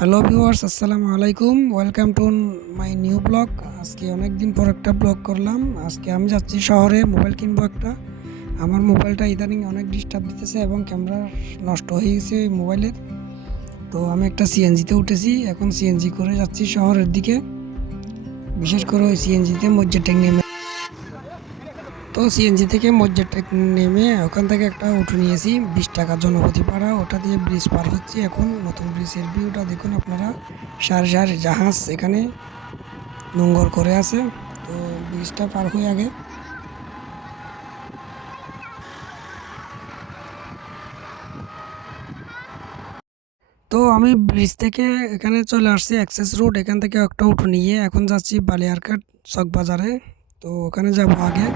Hello viewers, আসসালামু আলাইকুম। Welcome to my new blog আজকে অনেক দিন পর একটা ব্লগ করলাম। আজকে আমি যাচ্ছি শহরে, মোবাইল কিনবো একটা। আমার মোবাইলটা ইদানিং অনেক ডিস্টার্ব দিতেছে এবং ক্যামেরা নষ্ট হয়ে গেছে এই মোবাইলের। তো আমি একটা সিএনজিতে উঠেছি। এখন সিএনজি করে যাচ্ছি শহরের দিকে। বিশেষ করে ওই সিএনজিতে মজ্জাটেক নেমে তো সিএনজি থেকে মজ্জাটেক নেমে ওখান থেকে একটা উঠে নিয়েছি, বিশ টাকা জনপতি পাড়া। ওটা দিয়ে ব্রিজ পার হচ্ছে এখন, নতুন ব্রিজের ভিউটা দেখুন আপনারা। সার সার জাহাজ এখানে নোংর করে আছে, তো ব্রিজটা পার হয়ে আগে। তো আমি ব্রিজ থেকে এখানে চলে আসছি অ্যাক্সেস রোড এখান থেকে একটা উঠো নিয়ে। এখন যাচ্ছি বালিয়ারকাট চক বাজারে তো ওখানে যাব আগে।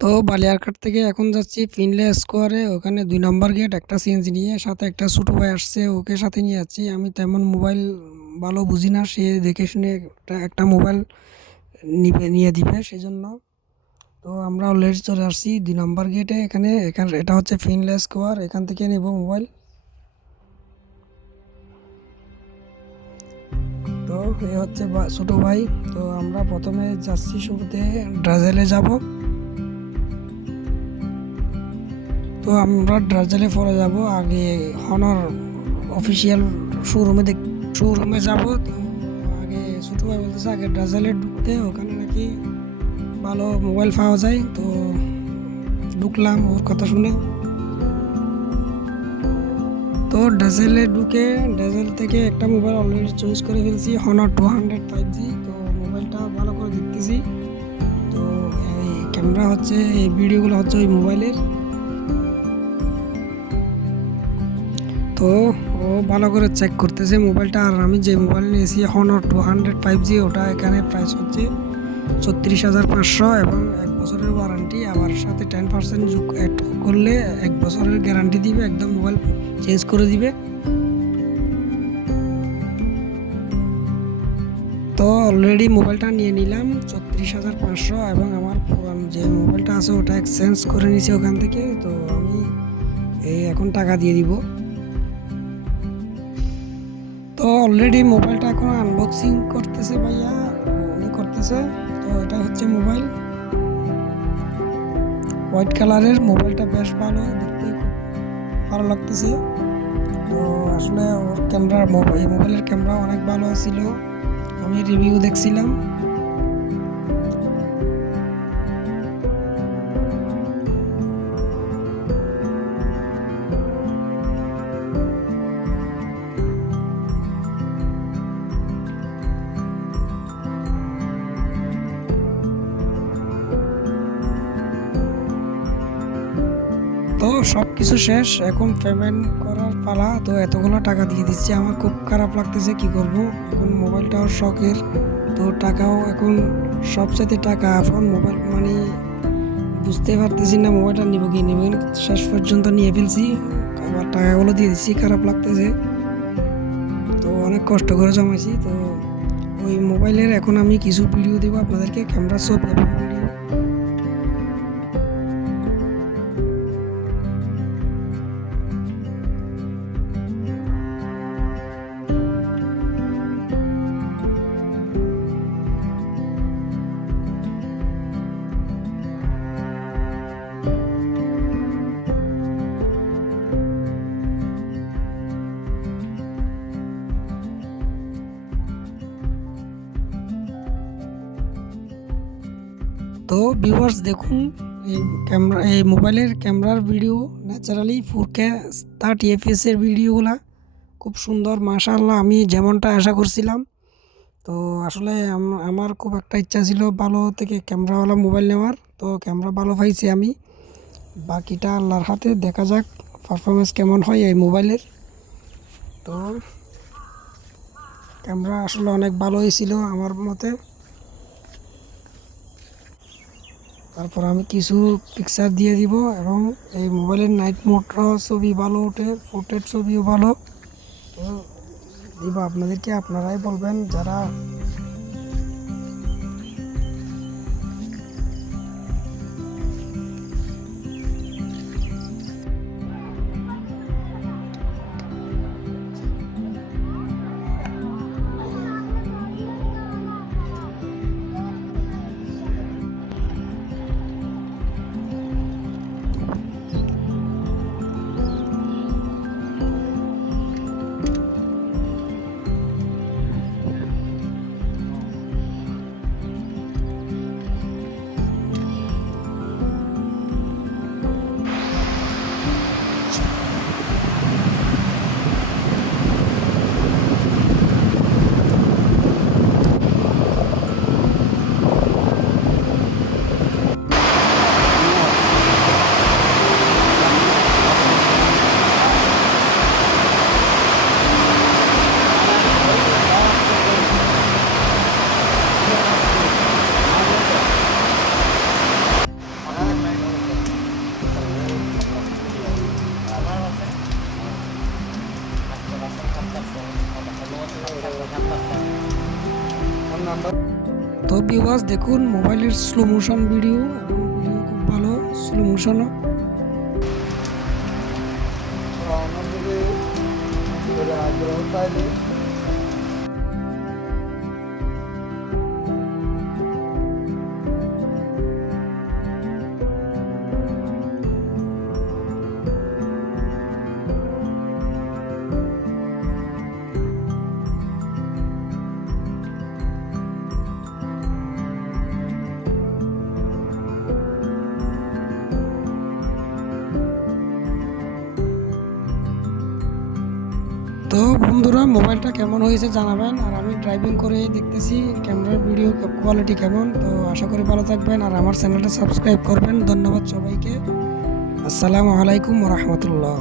তো বালিয়ারঘাট থেকে এখন যাচ্ছি ফিনলে স্কোয়ারে। ওখানে দুই নম্বর গেট, একটা সিএনজি নিয়ে, সাথে একটা ছোটো ভাই আসছে, ওকে সাথে নিয়ে যাচ্ছি। আমি তেমন মোবাইল ভালো বুঝি না, সে দেখে শুনে একটা একটা মোবাইল নিবে নিয়ে দিবে সেই জন্য তো আমরা অলরেডি চলে আসছি, দুই নম্বর গেটে এখানে এখানে, এটা হচ্ছে ফিনলেস স্কোয়ার এখান থেকে নেব মোবাইল তো এ হচ্ছে ছোটো ভাই। তো আমরা প্রথমে যাচ্ছি শুরুতে ড্রাজেলে যাব। তো আমরা ড্রাজেলে পরে যাব, আগে হনর অফিসিয়াল শোরুমে দেখ শোরুমে যাব। তো আগে ছোটো ভাই বলতেছে, আগে ড্রাজেলে ঢুকতে, ওখানে নাকি ভালো মোবাইল পাওয়া যায়, তো ঢুকলাম ওর কথা শুনে। তো ডেজেলে ঢুকে ডেজেল থেকে একটা মোবাইল অলরেডি চয়েস করে ফেলছি Honor two hundred five G তো মোবাইলটা ভালো করে দেখতেছি। তো এই ক্যামেরা হচ্ছে, এই ভিডিওগুলো হচ্ছে ওই মোবাইলের। তো ও ভালো করে চেক করতেছে মোবাইলটা, আর আমি যে মোবাইল নিয়েছি Honor two hundred five G ওটা এখানে প্রাইস হচ্ছে। ছত্রিশ হাজার পাঁচশো এবং এক বছরের ওয়ারেন্টি। আবার সাথে টেন পার্সেন্ট যুগ অ্যাড করলে এক বছরের গ্যারান্টি দিবে, একদম মোবাইল চেঞ্জ করে দিবে। তো অলরেডি মোবাইলটা নিয়ে নিলাম ছত্রিশ হাজার পাঁচশো এবং আমার যে মোবাইলটা আছে ওটা এক্সচেঞ্জ করে নিয়েছি ওখান থেকে। তো আমি এই এখন টাকা দিয়ে দিব। তো অলরেডি মোবাইলটা এখন আনবক্সিং করতেছে ভাইয়া করতেছে। তো এটা হচ্ছে মোবাইল। হোয়াইট কালারের মোবাইলটা বেশ ভালো, দেখতে ভালো লাগতেছে। তো আসলে ওর ক্যামেরা মোবাইল মোবাইলের ক্যামেরা অনেক ভালো ছিল। আমি রিভিউ দেখছিলাম। তো সব কিছু শেষ, এখন পেমেন্ট করার পালা। তো এতগুলো টাকা দিয়ে দিচ্ছি। আমার খুব খারাপ লাগতেছে, কি করব? এখন মোবাইলটাও শখের। তো টাকাও এখন সবসাথে টাকা। এখন মোবাইল মানে বুঝতে পারতেছি না মোবাইলটা নিব কি নিব। শেষ পর্যন্ত নিয়ে ফেলছি। আবার টাকাগুলো দিয়ে দিচ্ছি, খারাপ লাগতেছে। তো অনেক কষ্ট করে জমাইছি। তো ওই মোবাইলের এখন আমি কিছু ভিডিও দেবো আপনাদেরকে। ক্যামেরা সব ভিডিও তো ভিউয়ার্স দেখুন, এই ক্যামেরা এই মোবাইলের ক্যামেরার video naturally four K thirty এফএসের ভিডিওগুলা খুব সুন্দর, মাশাআল্লাহ, আমি যেমনটা আশা করছিলাম। তো আসলে আমার খুব একটা ইচ্ছা ছিল ভালো থেকে ক্যামেরাওয়ালা মোবাইল নেওয়ার, তো ক্যামেরা ভালো পাইছি আমি। বাকিটা আল্লাহর হাতে, দেখা যাক পারফরমেন্স কেমন হয় এই মোবাইলের। তো ক্যামেরা আসলে অনেক ভালো হয়েছিল আমার মতে। তারপর আমি কিছু পিকচার দিয়ে দিব এবং এই মোবাইলের নাইট মোডটাও ছবি ভালো ওঠে পোর্ট্রেট ছবিও ভালো। দিব, আপনাদেরকে আপনারাই বলবেন যারা ভিউয়ার্স দেখুন মোবাইলের স্লো মোশন ভিডিও এবং খুব ভালো স্লো মোশনও আমাদের বন্ধুরা, মোবাইলটা কেমন হয়েছে জানাবেন আর আমি ড্রাইভিং করে দেখতেছি ক্যামেরার ভিডিও কোয়ালিটি কেমন। তো আশা করি ভালো থাকবেন আর আমার চ্যানেলটা সাবস্ক্রাইব করবেন। ধন্যবাদ সবাইকে। আসসালামু আলাইকুম রহমতুল্লাহ।